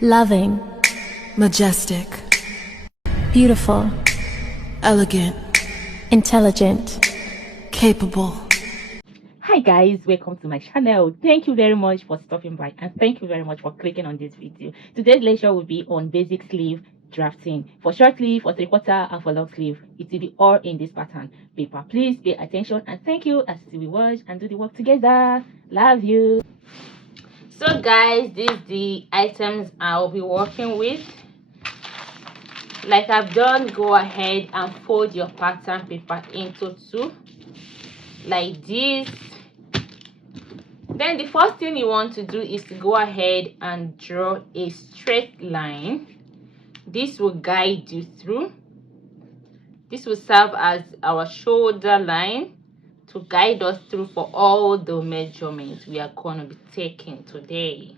loving, majestic, beautiful, elegant, intelligent, capable. Hi guys, welcome to my channel. Thank you very much for stopping by and thank you very much for clicking on this video. Today's lecture will be on basic sleeve drafting for short sleeve, for 3/4 and for long sleeve. It will be all in this pattern paper. Please pay attention and thank you as we watch and do the work together. Love you. So guys, these are the items I'll be working with. Like I've done, go ahead and fold your pattern paper into two like this. Then the first thing you want to do is to go ahead and draw a straight line. This will guide you through. This will serve as our shoulder line to guide us through for all the measurements we are going to be taking today.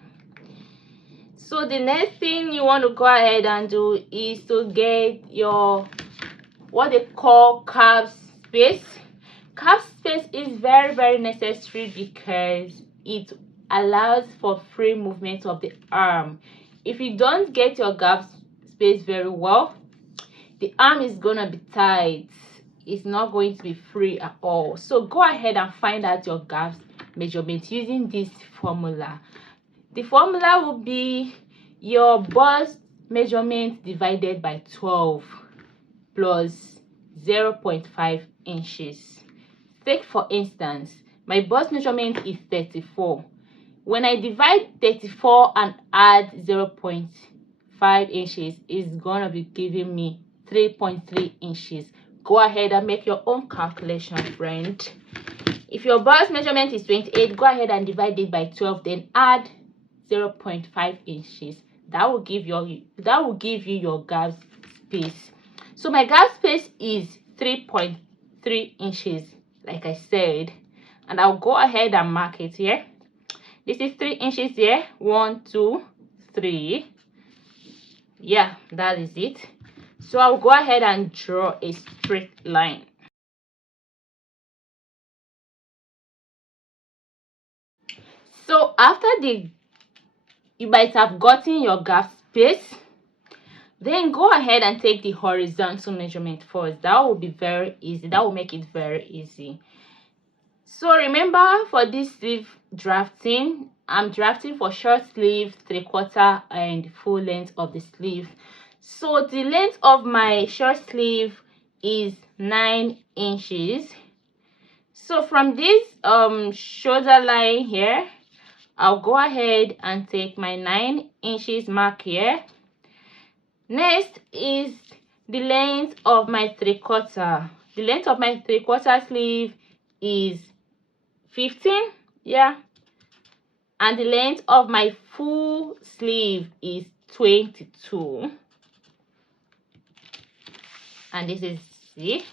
So the next thing you want to go ahead and do is to get your what they call calf space. Calf space is very necessary because it allows for free movement of the arm. If you don't get your calf space very well, the arm is gonna be tight. It's not going to be free at all. So go ahead and find out your calf measurement using this formula. The formula will be your bust measurement divided by 12 plus 0.5 inches. Take for instance, my bust measurement is 34. When I divide 34 and add 0.5 inches, it's gonna be giving me 3.3 inches. Go ahead and make your own calculation, friend. If your bust measurement is 28, go ahead and divide it by 12, then add 0.5 inches. That will give you your gap space. So my gap space is 3.3 inches, like I said, and I'll go ahead and mark it here. This is 3 inches here. 1, 2, 3. Yeah, that is it. So I'll go ahead and draw a straight line. So after you might have gotten your gap space, then go ahead and take the horizontal measurement first. That will be very easy. That will make it very easy. So remember, for this sleeve drafting, I'm drafting for short sleeve, 3/4 and full length of the sleeve. So the length of my short sleeve is 9 inches. So from this shoulder line here, I'll go ahead and take my 9 inches mark here. Next is the length of my 3/4. The length of my 3/4 sleeve is 15, yeah, and the length of my full sleeve is 22. And this is it.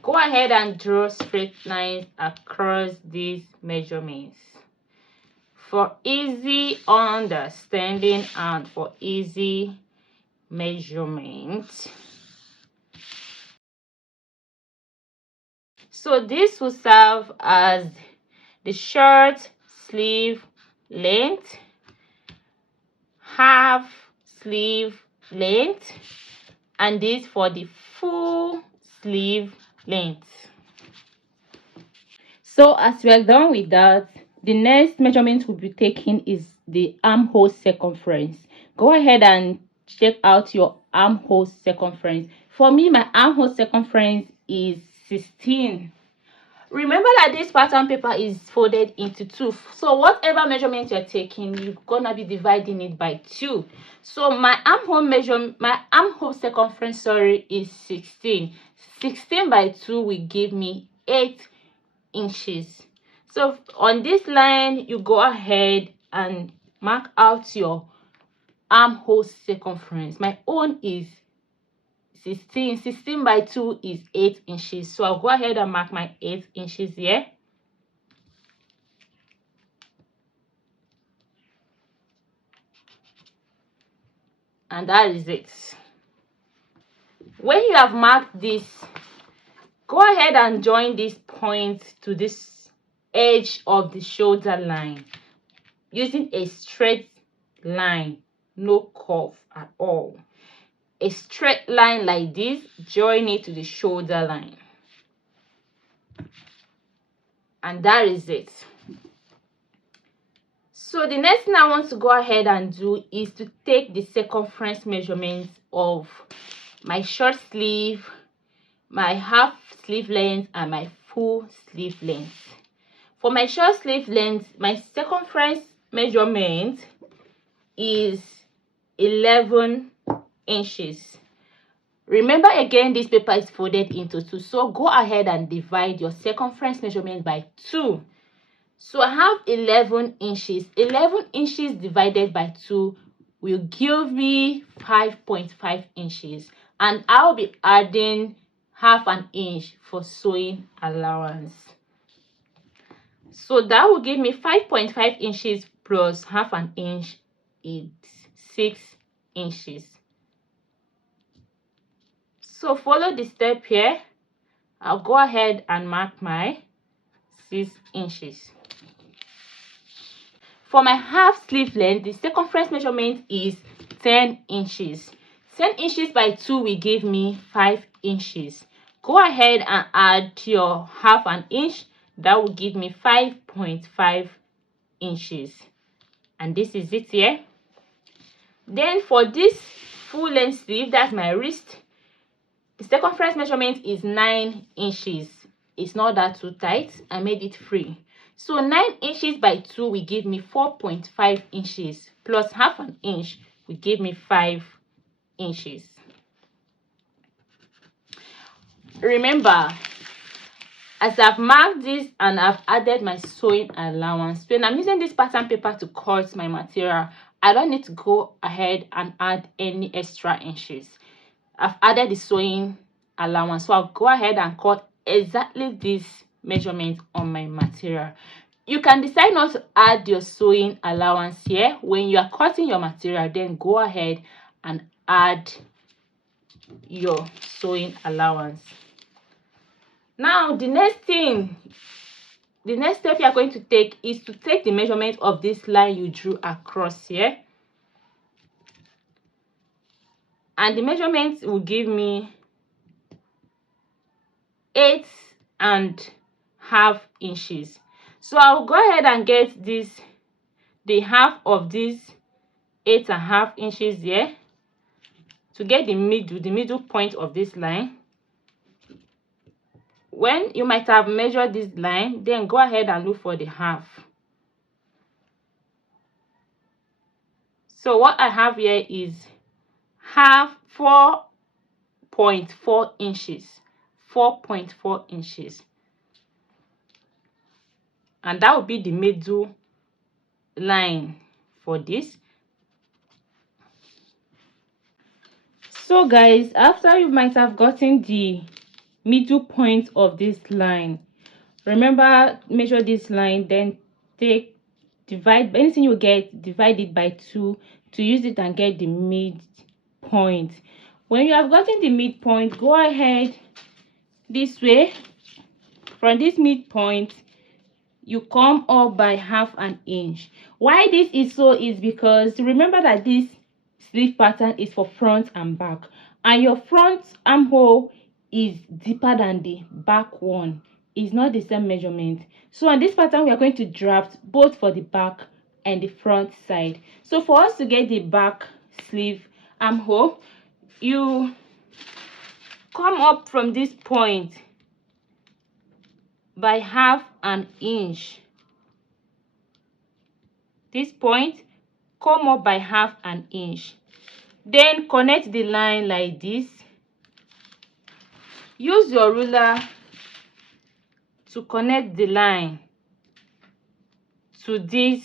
Go ahead and draw straight lines across these measurements for easy understanding and for easy measurement. So this will serve as the short sleeve length, half sleeve length, and this for the full sleeve length. So as we are done with that, the next measurement we'll be taking is the armhole circumference. Go ahead and check out your armhole circumference. For me, my armhole circumference is 16. Remember that this pattern paper is folded into two, so whatever measurement you're taking, you're gonna be dividing it by 2. So my armhole circumference, is 16. 16 by 2 will give me 8 inches. So on this line, you go ahead and mark out your armhole circumference. My own is 16. 16 by 2 is 8 inches. So I'll go ahead and mark my 8 inches here. And that is it. When you have marked this, go ahead and join this point to this edge of the shoulder line using a straight line no curve at all. A straight line like this, join it to the shoulder line, and that is it. So the next thing I want to go ahead and do is to take the circumference measurements of my short sleeve, my half sleeve length, and my full sleeve length. For my short sleeve length, my circumference measurement is 11 inches. Remember again, this paper is folded into two, so go ahead and divide your circumference measurement by 2. So I have 11 inches. 11 inches divided by 2 will give me 5.5 inches, and I'll be adding half an inch for sewing allowance. So that will give me 5.5 inches plus half an inch is 6 inches. So follow the step here. I'll go ahead and mark my 6 inches. For my half sleeve length, the circumference measurement is 10 inches. 10 inches by 2 will give me 5 inches. Go ahead and add your half an inch. That will give me 5.5 inches. And this is it here. Then for this full length sleeve, that's my wrist, the circumference measurement is 9 inches. It's not that too tight. I made it free. So 9 inches by 2 will give me 4.5 inches plus half an inch will give me 5 inches. Remember, as I've marked this and I've added my sewing allowance, when I'm using this pattern paper to cut my material, I don't need to go ahead and add any extra inches. I've added the sewing allowance, so I'll go ahead and cut exactly this measurement on my material. You can decide not to add your sewing allowance here. When you are cutting your material, then go ahead and add your sewing allowance. Now the next step you are going to take is to take the measurement of this line you drew across here, and the measurement will give me 8.5 inches. So I'll go ahead and get the half of this 8.5 inches here to get the middle point of this line. When you might have measured this line, then go ahead and look for the half. So what I have here is half, 4.4 inches. 4.4 inches. And that will be the middle line for this. So guys, after you might have gotten the middle point of this line, remember, measure this line, then divide anything you get, divide it by 2 to use it and get the midpoint. When you have gotten the midpoint, go ahead this way. From this midpoint, you come up by half an inch. Why this is so is because remember that this sleeve pattern is for front and back, and your front armhole is deeper than the back one. It's not the same measurement. So on this pattern, we are going to draft both for the back and the front side. So for us to get the back sleeve armhole, you come up from this point by half an inch. This point, come up by half an inch. Then connect the line like this. Use your ruler to connect the line to this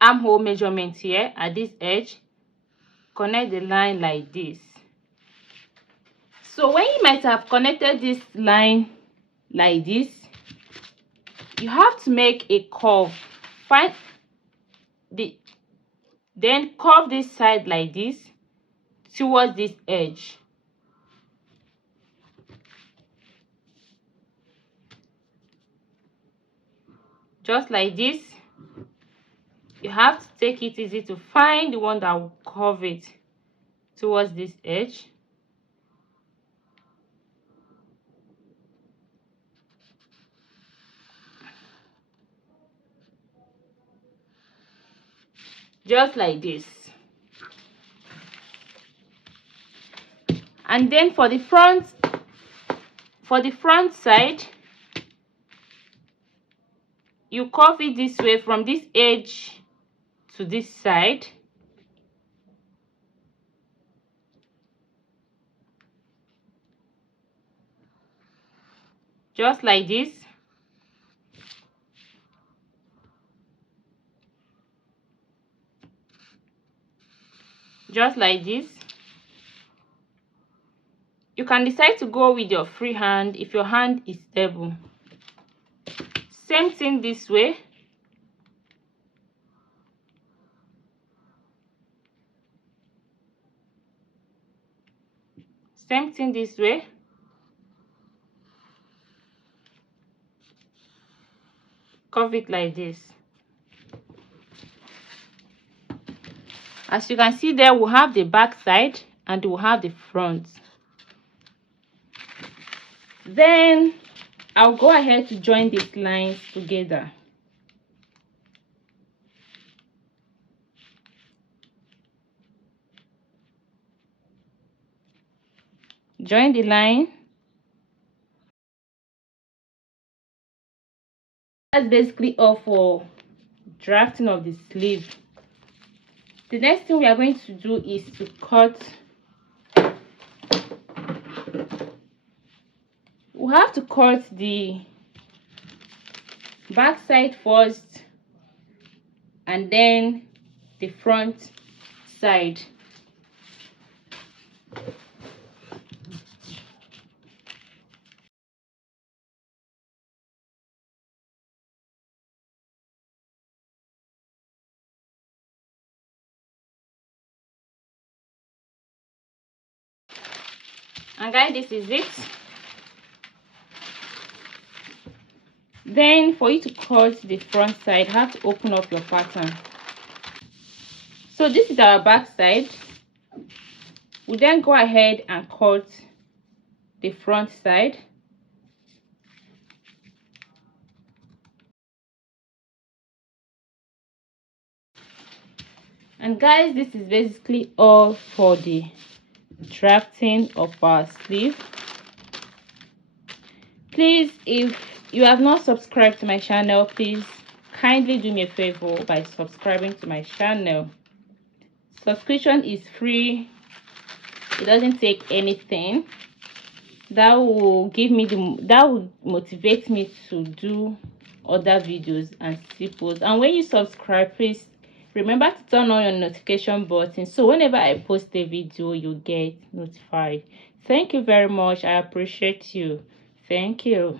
armhole measurement here at this edge. Connect the line like this. So when you might have connected this line like this, you have to make a curve. Then curve this side like this towards this edge. Just like this. you have to take it easy to find the one that will curve it towards this edge. Just like this. And then for the front side, you curve it this way from this edge to this side. Just like this. Just like this. You can decide to go with your free hand if your hand is stable. Same thing this way. Same thing this way. Curve it like this. As you can see there, we'll have the back side and we'll have the front. Then I'll go ahead to join these lines together. Join the line. That's basically all for drafting of the sleeve. The next thing we are going to do is to cut. We have to cut the back side first and then the front side. And guys, this is it. Then for you to cut the front side, you have to open up your pattern. So this is our back side. We then go ahead and cut the front side. And guys, this is basically all for the drafting of our sleeve. Please, if you have not subscribed to my channel, please kindly do me a favor by subscribing to my channel. Subscription is free. It doesn't take anything. That will motivate me to do other videos and see posts. And when you subscribe, please remember to turn on your notification button so whenever I post a video you get notified. Thank you very much. I appreciate you. Thank you.